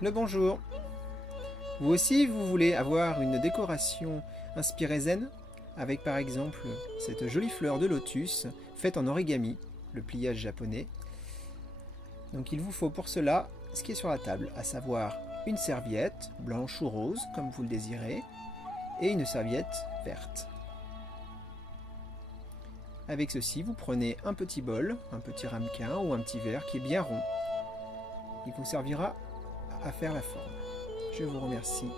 Le bonjour. Vous aussi, vous voulez avoir une décoration inspirée zen, avec par exemple cette jolie fleur de lotus faite en origami, le pliage japonais. Donc il vous faut pour cela ce qui est sur la table, à savoir une serviette blanche ou rose comme vous le désirez, et une serviette verte. Avec ceci, vous prenez un petit bol, un petit ramequin ou un petit verre qui est bien rond. Il vous servira à faire la forme. Je vous remercie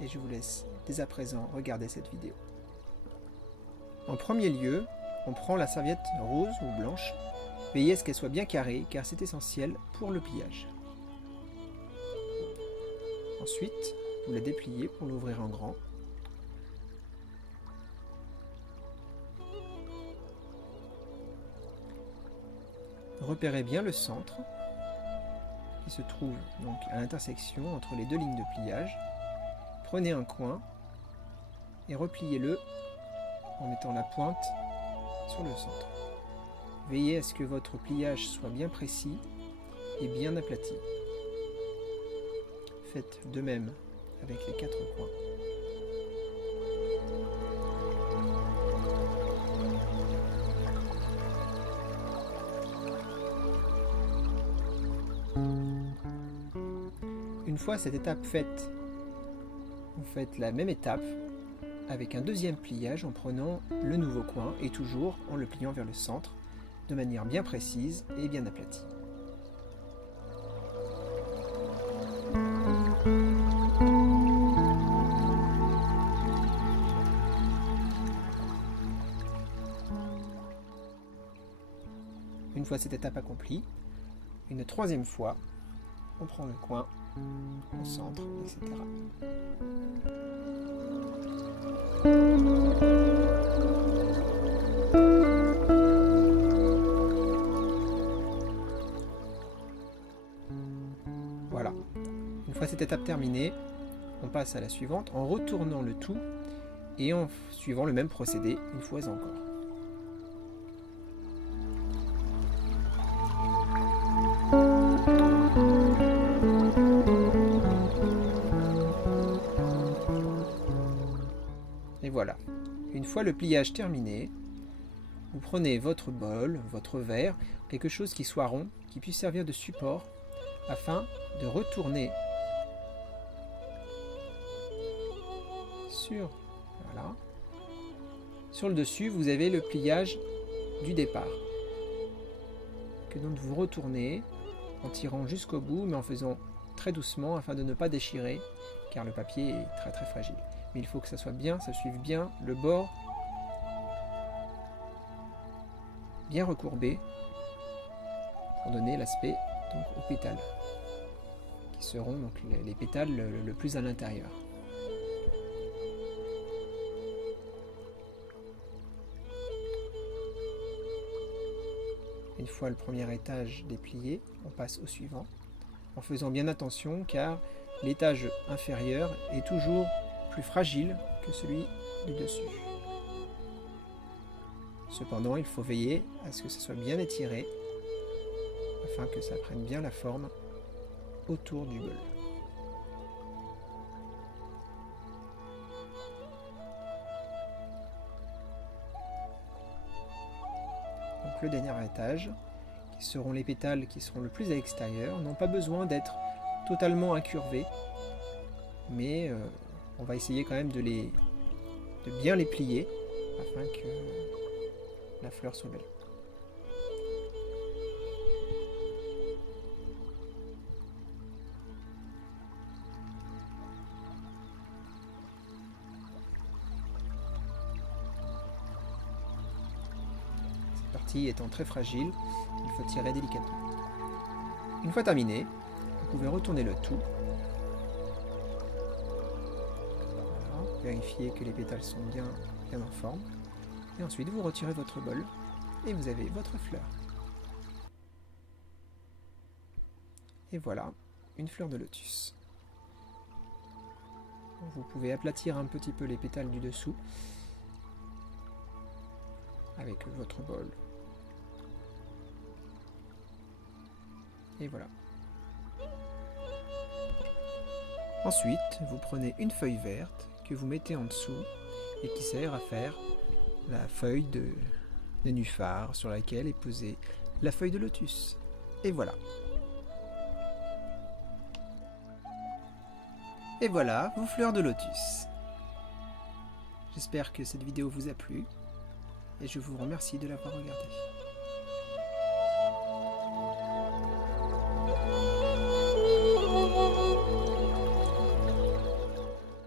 et je vous laisse dès à présent regarder cette vidéo. En premier lieu, on prend la serviette rose ou blanche. Veillez à ce qu'elle soit bien carrée car c'est essentiel pour le pliage. Ensuite, vous la dépliez pour l'ouvrir en grand. Repérez bien le centre qui se trouve donc à l'intersection entre les deux lignes de pliage. Prenez un coin et repliez-le en mettant la pointe sur le centre. Veillez à ce que votre pliage soit bien précis et bien aplati. Faites de même avec les 4 coins. Une fois cette étape faite, vous faites la même étape avec un deuxième pliage en prenant le nouveau coin et toujours en le pliant vers le centre de manière bien précise et bien aplatie. Une fois cette étape accomplie, une troisième fois, on prend le coin, on centre, etc. Voilà. Une fois cette étape terminée, on passe à la suivante en retournant le tout et en suivant le même procédé une fois encore. Et voilà. Une fois le pliage terminé, vous prenez votre bol, votre verre, quelque chose qui soit rond, qui puisse servir de support afin de retourner sur le dessus, vous avez le pliage du départ que donc vous retournez en tirant jusqu'au bout mais en faisant très doucement afin de ne pas déchirer car le papier est très très fragile. Mais il faut que ça soit bien, ça suive bien le bord bien recourbé pour donner l'aspect donc aux pétales qui seront donc les pétales le plus à l'intérieur. Une fois le premier étage déplié, on passe au suivant, en faisant bien attention car l'étage inférieur est toujours plus fragile que celui du dessus. Cependant, il faut veiller à ce que ça soit bien étiré afin que ça prenne bien la forme autour du bol. Donc le dernier étage, qui seront les pétales qui seront le plus à l'extérieur, n'ont pas besoin d'être totalement incurvés, mais on va essayer quand même de bien les plier afin que la fleur soit belle. Cette partie étant très fragile, il faut tirer délicatement. Une fois terminé, vous pouvez retourner le tout. Voilà, vérifiez que les pétales sont bien en forme. Et ensuite, vous retirez votre bol et vous avez votre fleur. Et voilà, une fleur de lotus. Vous pouvez aplatir un petit peu les pétales du dessous avec votre bol. Et voilà. Ensuite, vous prenez une feuille verte que vous mettez en dessous et qui sert à faire la feuille de nénuphar sur laquelle est posée la feuille de lotus. Et voilà. Et voilà vos fleurs de lotus. J'espère que cette vidéo vous a plu et je vous remercie de l'avoir regardée.